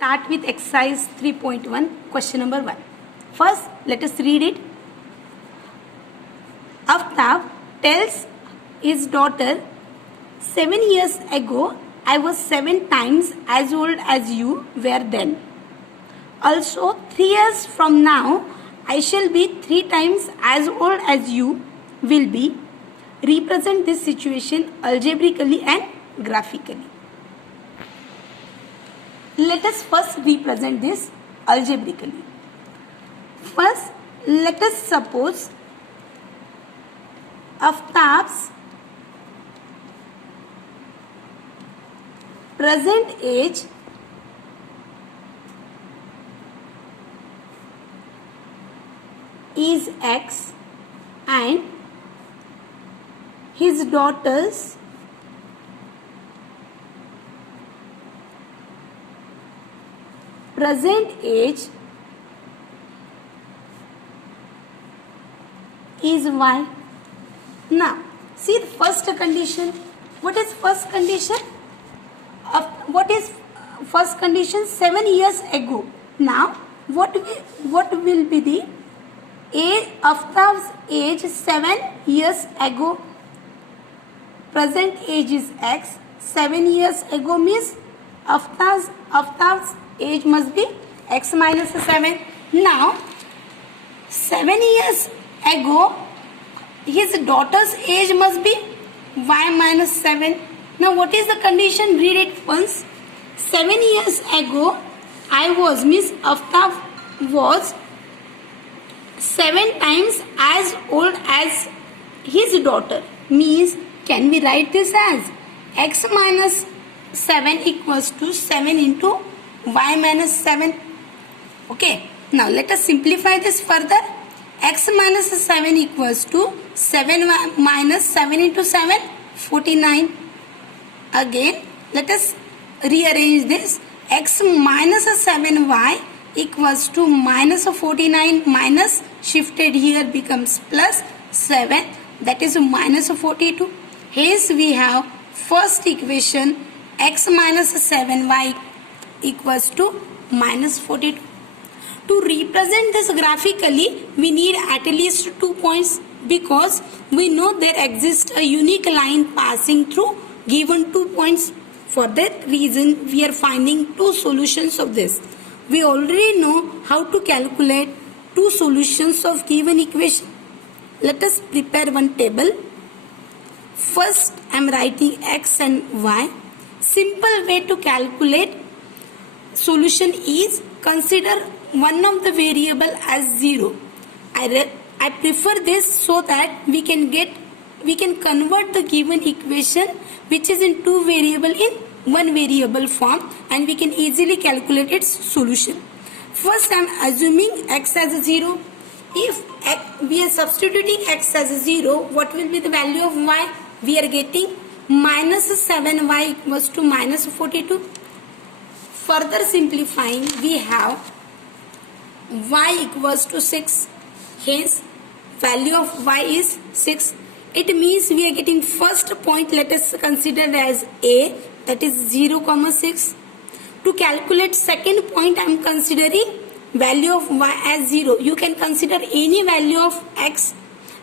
Start with exercise 3.1, question number 1. First, let us read it. Aftab tells his daughter, 7 years ago, I was 7 times as old as you were then. Also, 3 years from now, I shall be 3 times as old as you will be. Represent this situation algebraically and graphically. Let us first represent this algebraically. First, let us suppose Aftab's present age is X and his daughter's present age is Y. Now, see the first condition. What is first condition? What is first condition? 7 years ago. Now, what will be the age of Aftab's age 7 years ago? Present age is X. 7 years ago means Aftab's age must be X minus 7. Now, 7 years ago, his daughter's age must be Y minus 7. Now, what is the condition? Read it once. 7 years ago, I was means Aftab was 7 times as old as his daughter. Means, can we write this as X minus 7 equals to 7 into Y minus 7. Okay. Now, let us simplify this further. X minus 7 equals to 7 minus 7 into 7, 49. Again, let us rearrange this. X minus 7y equals to minus 49 minus shifted here becomes plus 7, that is minus 42. Hence, we have first equation X minus 7y equals to minus 42. To represent this graphically, we need at least 2 points because we know there exists a unique line passing through given 2 points. For that reason, we are finding 2 solutions of this. We already know how to calculate 2 solutions of given equation. Let us prepare one table. First, I am writing X and Y. Simple way to calculate solution is consider one of the variable as 0. I prefer this so that we can convert the given equation which is in 2 variable in 1 variable form and we can easily calculate its solution. First, I am assuming X as 0. If we are substituting X as 0, what will be the value of Y? We are getting minus 7y equals to minus 42. Further simplifying, we have y equals to 6. Hence, value of y is 6. It means we are getting first point, let us consider as A, that is 0, 6. To calculate second point, I am considering value of y as 0. You can consider any value of x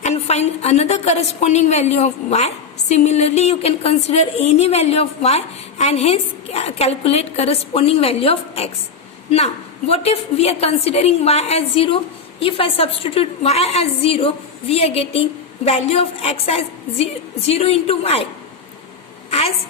and find another corresponding value of y. Similarly, you can consider any value of y and hence calculate corresponding value of x. Now, what if we are considering y as 0? If I substitute y as 0, we are getting value of x as 0 into y as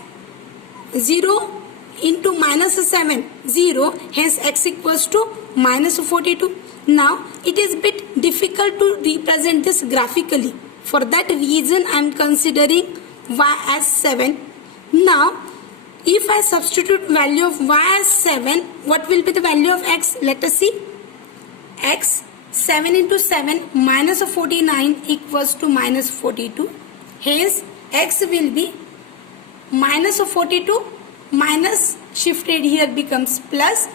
0 into minus 7, 0, hence x equals to minus 42. Now, it is a bit difficult to represent this graphically. For that reason, I am considering y as 7. Now, if I substitute value of y as 7, what will be the value of x? Let us see. X 7 into 7 minus 49 equals to minus 42. Hence, x will be minus 42 minus shifted here becomes plus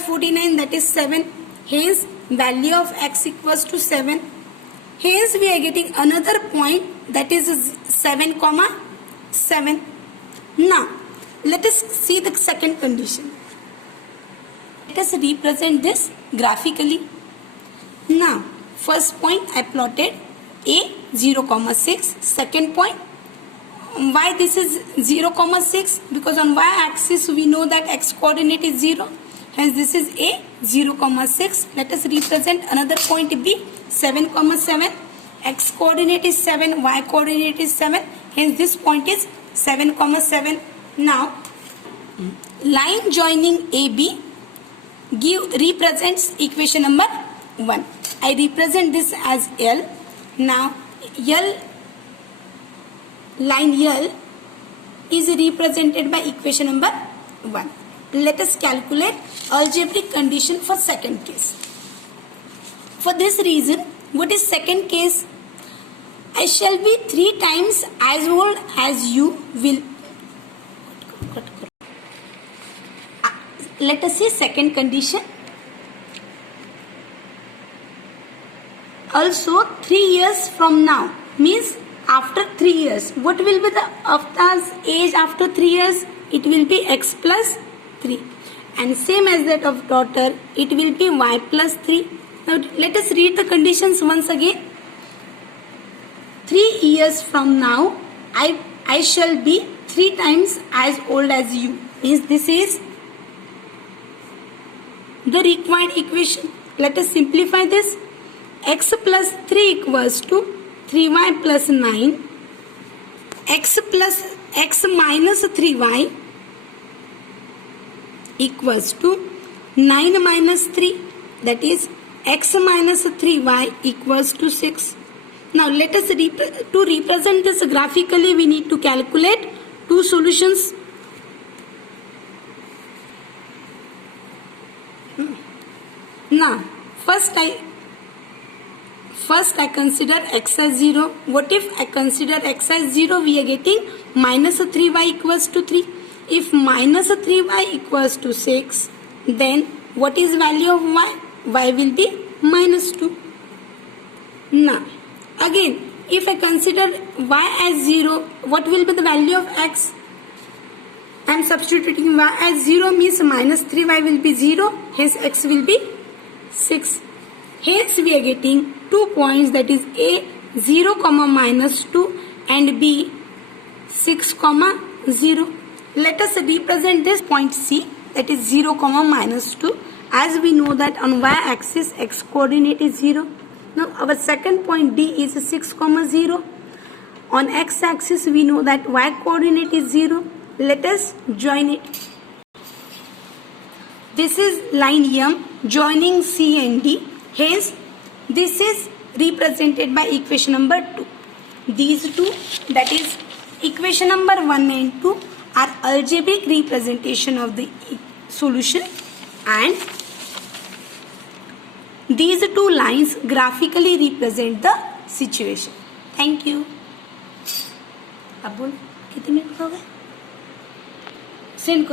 49, that is 7. Hence, value of x equals to 7. Hence, we are getting another point, that is 7, 7. Now, let us see the second condition. Let us represent this graphically. Now, first point I plotted A 0,6. Second point, why this is 0,6? Because on y-axis we know that x coordinate is 0. Hence this is A 0,6. Let us represent another point B 7,7. X coordinate is 7, y coordinate is 7. Hence this point is 7,7. Now, line joining AB represents equation number 1. I represent this as L. Now, line L is represented by equation number 1. Let us calculate algebraic condition for second case. For this reason, what is second case? I shall be 3 times as old as you will. Let us see second condition. Also 3 years from now means after 3 years. What will be the avatar's age after 3 years? It will be x plus 3. And same as that of daughter, it will be y plus 3. Now let us read the conditions once again. 3 years from now, I shall be 3 times as old as you. Means this is the required equation. Let us simplify this. X plus 3 equals to 3y plus 9. X minus 3y equals to 9 minus 3. That is x minus 3y equals to 6. Now let us to represent this graphically, we need to calculate 2 solutions. Now first I consider x as 0. What if I consider x as 0? We are getting minus 3y equals to 3. If minus 3y equals to 6, then what is value of y? Y will be minus 2. Now again, if I consider y as 0, what will be the value of x? I am substituting y as 0 means minus 3y will be 0. Hence x will be 6. Hence we are getting 2 points, that is A 0, minus 2 and B 6, 0. Let us represent this point C, that is 0, minus 2. As we know that on y-axis x coordinate is 0. Now our second point D is 6, 0. On x-axis we know that y coordinate is 0. Let us join it. This is line M joining C and D. Hence, this is represented by equation number 2. These two, that is equation number 1 and 2, are algebraic representation of the solution, and these two lines graphically represent the situation. Thank you. अब बोल कितने minute हो गए? Send करो.